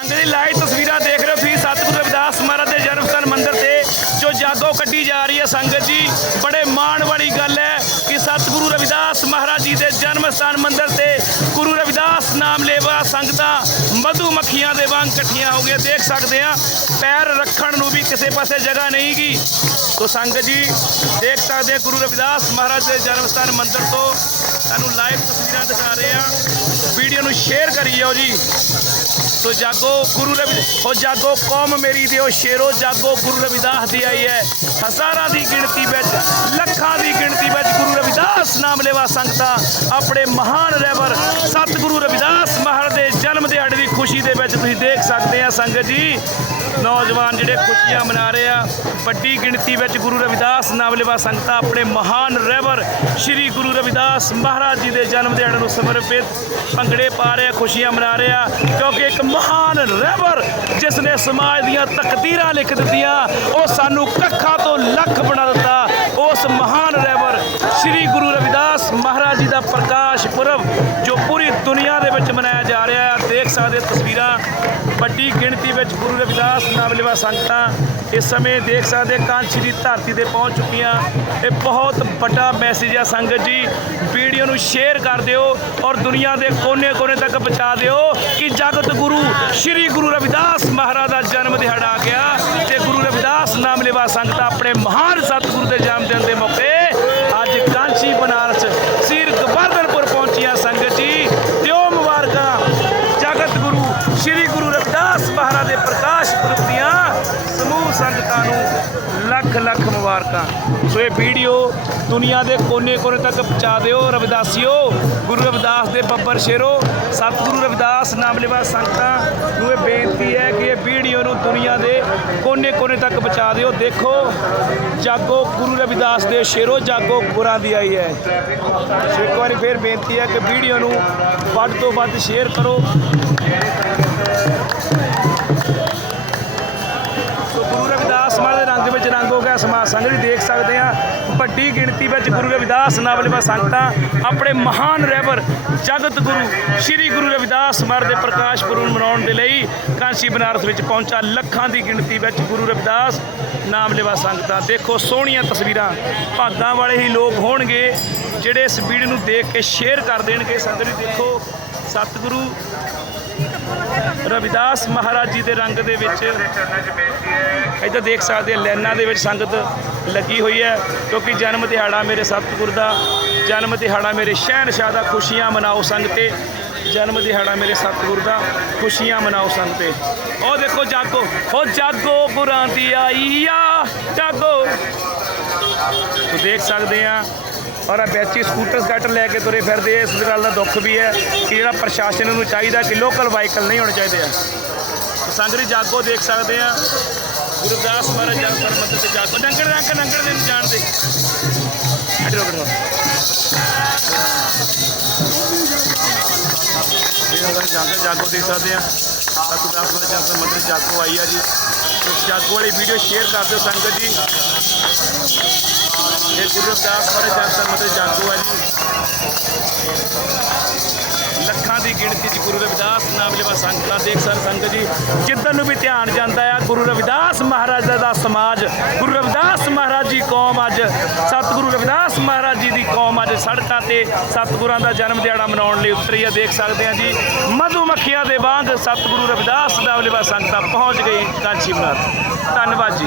ਅੰਗ ਦੀ ਲਾਈਵ ਤਸਵੀਰਾਂ ਦੇਖ ਰਹੇ ਹੋ ਤੁਸੀਂ ਸਤਿਗੁਰੂ ਰਵਿਦਾਸ ਮਹਾਰਾਜ ਦੇ ਜਨਮ ਸਥਾਨ ਮੰਦਿਰ ਤੇ, ਜੋ ਜਾਗੋ ਕੱਢੀ ਜਾ ਰਹੀ ਹੈ ਸੰਗਤ ਜੀ। ਬੜੇ ਮਾਣ ਵਾਲੀ ਗੱਲ ਹੈ ਕਿ ਸਤਿਗੁਰੂ ਰਵਿਦਾਸ ਮਹਾਰਾਜ ਜੀ ਦੇ ਜਨਮ ਸਥਾਨ ਮੰਦਿਰ ਤੇ ਗੁਰੂ ਰਵਿਦਾਸ ਨਾਮ ਲੇਵਾ ਸੰਗਤਾਂ ਮਧੂ ਮੱਖੀਆਂ ਦੇ ਵਾਂਗ ਇਕੱਠੀਆਂ ਹੋ ਗਈਆਂ। ਦੇਖ ਸਕਦੇ ਆ ਪੈਰ ਰੱਖਣ ਨੂੰ ਵੀ ਕਿਸੇ ਪਾਸੇ ਜਗ੍ਹਾ ਨਹੀਂ ਗੀ। ਤੋ ਸੰਗਤ ਜੀ, ਦੇਖ ਸਕਦੇ ਗੁਰੂ ਰਵਿਦਾਸ ਮਹਾਰਾਜ ਦੇ ਜਨਮ ਸਥਾਨ ਮੰਦਿਰ ਤੋਂ ਸਾਨੂੰ ਲਾਈਵ ਤਸਵੀਰਾਂ ਦਿਖਾ ਰਹੇ ਆ ਵੀਡੀਓ ਨੂੰ ਸ਼ੇਅਰ ਕਰੀ ਜਾਓ ਜੀ। ਸੋ ਜਾਗੋ ਗੁਰੂ ਰਵਿ ਉਹ ਜਾਗੋ ਕੌਮ ਮੇਰੀ ਦਿਓ ਸ਼ੇਰੋ, ਜਾਗੋ ਗੁਰੂ ਰਵਿਦਾਸ ਦੀ ਆਈ ਹੈ। ਹਜ਼ਾਰਾਂ ਦੀ ਗਿਣਤੀ ਵਿੱਚ, ਲੱਖਾਂ ਦੀ ਗਿਣਤੀ ਵਿੱਚ ਗੁਰੂ ਰਵਿਦਾਸ ਨਾਮ ਲੈਵਾ ਸੰਗਤਾਂ, ਆਪਣੇ ਮਹਾਨ ਰਹਿਬਰ ਸਤਿਗੁਰੂ ਰਵਿਦਾਸ ਮਹਾਰਾਜ ਦੇ ਜਨਮ ਦਿਹਾੜੇ ਖੁਸ਼ੀ ਦੇ ਵਿੱਚ ਤੁਸੀਂ ਦੇਖ ਸਕਦੇ ਆ ਸੰਗਤ ਜੀ। ਨੌਜਵਾਨ ਜਿਹੜੇ ਖੁਸ਼ੀਆਂ ਮਨਾ ਰਹੇ ਆ, ਵੱਡੀ ਗਿਣਤੀ ਵਿੱਚ ਗੁਰੂ ਰਵਿਦਾਸ ਨਾਮ ਸੰਗਤਾਂ ਆਪਣੇ ਮਹਾਨ ਰਹਿਬਰ ਸ੍ਰੀ ਗੁਰੂ ਰਵਿਦਾਸ ਮਹਾਰਾਜ ਜੀ ਦੇ ਜਨਮ ਦਿਹਾੜੇ ਨੂੰ ਸਮਰਪਿਤ ਭੰਗੜੇ ਪਾ ਰਹੇ ਆ, ਖੁਸ਼ੀਆਂ ਮਨਾ ਰਹੇ ਆ, ਕਿਉਂਕਿ ਇੱਕ ਮਹਾਨ ਰਹਿਬਰ ਜਿਸ ਨੇ ਸਮਾਜ ਦੀਆਂ ਤਕਦੀਰਾਂ ਲਿਖ ਦਿੱਤੀਆਂ, ਉਹ ਸਾਨੂੰ ਕੱਖਾਂ ਤੋਂ ਲੱਖ ਬਣਾ ਦਿੱਤਾ। ਉਸ ਮਹਾਨ ਰਹਿਬਰ ਸ੍ਰੀ ਗੁਰੂ ਰਵਿਦਾਸ ਮਹਾਰਾਜ ਜੀ ਦਾ ਪ੍ਰਕਾਸ਼ ਪੁਰਬ ਜੋ ਪੂਰੀ ਦੁਨੀਆ ਦੇ ਵਿੱਚ ਮਨਾਇਆ ਜਾ ਰਿਹਾ ਹੈ ਸਕਦੇ ਤਸਵੀਰਾਂ, ਵੱਡੀ ਗਿਣਤੀ ਵਿੱਚ ਗੁਰੂ ਰਵਿਦਾਸ ਨਾਮ ਸੰਗਤਾਂ ਇਸ ਸਮੇਂ ਦੇਖ ਸਕਦੇ ਕਾਂਛੀ ਦੀ ਧਰਤੀ ਤੇ ਪਹੁੰਚ ਚੁੱਕੀਆਂ। ਇਹ ਬਹੁਤ ਵੱਡਾ ਮੈਸੇਜ ਆ ਸੰਗਤ ਜੀ। ਵੀਡੀਓ ਨੂੰ ਸ਼ੇਅਰ ਕਰ ਦਿਓ ਔਰ ਦੁਨੀਆ ਦੇ ਕੋਨੇ-ਕੋਨੇ ਤੱਕ ਪਹੁੰਚਾ ਦਿਓ ਕਿ ਜਗਤ ਗੁਰੂ, ਸ੍ਰੀ ਗੁਰੂ ਰਵਿਦਾਸ ਮਹਾਰਾਜ ਦਾ ਜਨਮ ਦਿਹਾੜਾ ਆ ਗਿਆ। ਸਮੂਹ ਨੂੰ ਲੱਖ ਲੱਖ ਮੁਬਾਰਕਾਂ। ਸੋ ਇਹ ਵੀਡੀਓ ਦੁਨੀਆ ਦੇ ਕੋਨੇ-ਕੋਨੇ ਤੱਕ ਪਹੁੰਚਾ ਦਿਓ। ਰਵਿਦਾਸੀਓ, ਗੁਰੂ ਰਵਿਦਾਸ ਦੇ ਬੱਬਰ ਸ਼ੇਰੋ, ਸਤਿਗੁਰੂ ਰਵਿਦਾਸ, ਨਾਮ ਲੈਵਾ ਸੰਗਤਾਂ ਨੂੰ ਇਹ ਬੇਨਤੀ ਹੈ ਕਿ ਇਹ ਵੀਡੀਓ ਨੂੰ ਦੁਨੀਆ ਦੇ ਕੋਨੇ-ਕੋਨੇ ਤੱਕ ਪਹੁੰਚਾ ਦਿਓ। ਦੇਖੋ, ਜਾਗੋ ਗੁਰੂ ਰਵਿਦਾਸ ਦੇ ਸ਼ੇਰੋ, ਜਾਗੋ ਗੁਰਾਂ ਦੀ ਆਈ ਹੈ। ਸੋ ਇੱਕ ਵਾਰੀ ਫੇਰ ਬੇਨਤੀ ਹੈ ਕਿ ਵੀਡੀਓ ਨੂੰ ਵੱਧ ਤੋਂ ਵੱਧ ਸ਼ੇਅਰ ਕਰੋ। ਸੋ ਗੁਰੂ ਦੇ ਵਿੱਚ ਰੰਗ ਹੋ ਗਿਆ, ਸਮਾਜ ਸੰਗਤ ਵੀ ਦੇਖ ਸਕਦੇ ਆ ਵੱਡੀ ਗਿਣਤੀ ਵਿੱਚ ਗੁਰੂ ਰਵਿਦਾਸ ਨਾਮ ਸੰਗਤਾਂ, ਆਪਣੇ ਮਹਾਨ ਰਹਿਬਰ ਜਗਤ ਗੁਰੂ, ਸ੍ਰੀ ਗੁਰੂ ਰਵਿਦਾਸ ਮਹਾਰਾਜ ਦੇ ਪ੍ਰਕਾਸ਼ ਪੁਰਬ ਨੂੰ ਮਨਾਉਣ ਦੇ ਲਈ ਕਾਂਸੀ ਬਨਾਰਸ ਵਿੱਚ ਪਹੁੰਚਾ ਲੱਖਾਂ ਦੀ ਗਿਣਤੀ ਵਿੱਚ ਗੁਰੂ ਰਵਿਦਾਸ ਨਾਮਲੇਵਾ ਸੰਗਤਾਂ। ਦੇਖੋ, ਸੋਹਣੀਆਂ ਤਸਵੀਰਾਂ, ਭਾਗਾਂ ਵਾਲੇ ਹੀ ਲੋਕ ਹੋਣਗੇ, ਜਿਹੜੇ ਇਸ ਵੀਡੀਓ ਨੂੰ ਦੇਖ ਕੇ ਸ਼ੇਅਰ ਕਰ ਦੇਣਗੇ। ਸੰਗਤ ਜੀ, ਦੇਖੋ, ਸਤਿਗੁਰੂ ਰਵਿਦਾਸ ਮਹਾਰਾਜ ਜੀ ਦੇ ਰੰਗ ਦੇ ਵਿੱਚ ਇੱਧਰ ਦੇਖ ਸਕਦੇ ਆ ਲੈਨਾਂ ਦੇ ਵਿੱਚ ਸੰਗਤ ਲੱਗੀ ਹੋਈ ਹੈ, ਕਿਉਂਕਿ ਜਨਮ ਦਿਹਾੜਾ ਮੇਰੇ ਸਤਿਗੁਰ ਦਾ, ਜਨਮ ਦਿਹਾੜਾ ਮੇਰੇ ਸ਼ਹਿਨशाह ਦਾ, ਖੁਸ਼ੀਆਂ ਮਨਾਓ ਸੰਗਤੇ ਜਨਮ ਦਿਹਾੜਾ ਮੇਰੇ ਸਤਿਗੁਰ ਦਾ, ਖੁਸ਼ੀਆਂ ਮਨਾਓ ਸੰਗਤੇ ਉਹ ਦੇਖੋ ਜਾਗੋ, ਉਹ ਜਾਗੋ ਗੁਰਾਂ ਦੀ ਆਈ ਆ, ਜਾਗੋ। ਤੋ ਦੇਖ ਸਕਦੇ ਆ ਔਰ ਆ ਬੈਚੀ ਸਕੂਟਰ ਸਕਾਟਰ ਲੈ ਕੇ ਤੁਰੇ ਫਿਰਦੇ ਆ। ਇਸ ਗੱਲ ਦਾ ਦੁੱਖ ਵੀ ਹੈ ਕਿ ਜਿਹੜਾ ਪ੍ਰਸ਼ਾਸਨ ਨੂੰ ਚਾਹੀਦਾ ਕਿ ਲੋਕਲ ਵਾਹੀਕਲ ਨਹੀਂ ਹੋਣੇ ਚਾਹੀਦੇ ਆ। ਤੋ ਸੰਗਰੀ ਜਾਗੋ ਦੇਖ ਸਕਦੇ ਆ ਗੁਰਦਾਸ ਮਹਾਰਾਜ ਜਨ ਸਰਮਤ ਤੇ ਜਾਗੋ ਨੰਗੜ ਰੰਗ ਨੰਗੜ ਦੇ ਨਹੀਂ ਜਾਣਦੇ ਹਟ ਰੋਕੜ ਹੋ ਇਹ ਜਾਗੋ ਜਾਗੋ ਦੇਖ ਸਕਦੇ ਆ ਗੁਰਦਾਸ ਮਹਾਰਾਜ ਜਨ ਸਰਮਤ ਤੇ ਜਾਗੋ ਆਈ ਆ ਜੀ। ਜਾਗੋ ਵਾਲੀ ਵੀਡੀਓ ਸ਼ੇਅਰ ਕਰ ਦਿਓ ਸੰਗਤ ਜੀ। ਇਹ ਗੁਰੂ ਰਵਿਦਾਸ ਮਹਾਰਾਜ ਜਨ ਸਰਮਤ ਤੇ ਜਾਗੋ ਆ ਜੀ। ਗਿਣਤੀ 'ਚ ਗੁਰੂ ਰਵਿਦਾਸ ਨਾਮ ਲਿਵਾ ਸੰਗਤਾਂ ਦੇਖ ਸਰ ਸੰਗਤ ਜੀ ਜਿੱਦਨ ਨੂੰ ਵੀ ਧਿਆਨ ਜਾਂਦਾ ਆ, ਗੁਰੂ ਰਵਿਦਾਸ ਮਹਾਰਾਜ ਦਾ ਸਮਾਜ, ਗੁਰੂ ਰਵਿਦਾਸ ਮਹਾਰਾਜ ਜੀ ਕੌਮ ਅੱਜ, ਸਤਿਗੁਰੂ ਰਵਿਦਾਸ ਮਹਾਰਾਜ ਜੀ ਦੀ ਕੌਮ ਅੱਜ ਸੜਕਾਂ ਤੇ ਸਤਿਗੁਰਾਂ ਦਾ ਜਨਮ ਦਿਹਾੜਾ ਮਨਾਉਣ ਲਈ ਉਤਰੀ ਆ, ਦੇਖ ਸਕਦੇ ਆ ਜੀ। ਮਧੂਮੱਖੀਆਂ ਦੇ ਵਾਂਗ ਸਤਿਗੁਰੂ ਰਵਿਦਾਸ ਨਾਮ ਲਿਵਾ ਸੰਗਤਾਂ ਪਹੁੰਚ ਗਈ ਕਾਂਚੀ ਬਨਾਰਸ ਧੰਨਵਾਦ ਜੀ।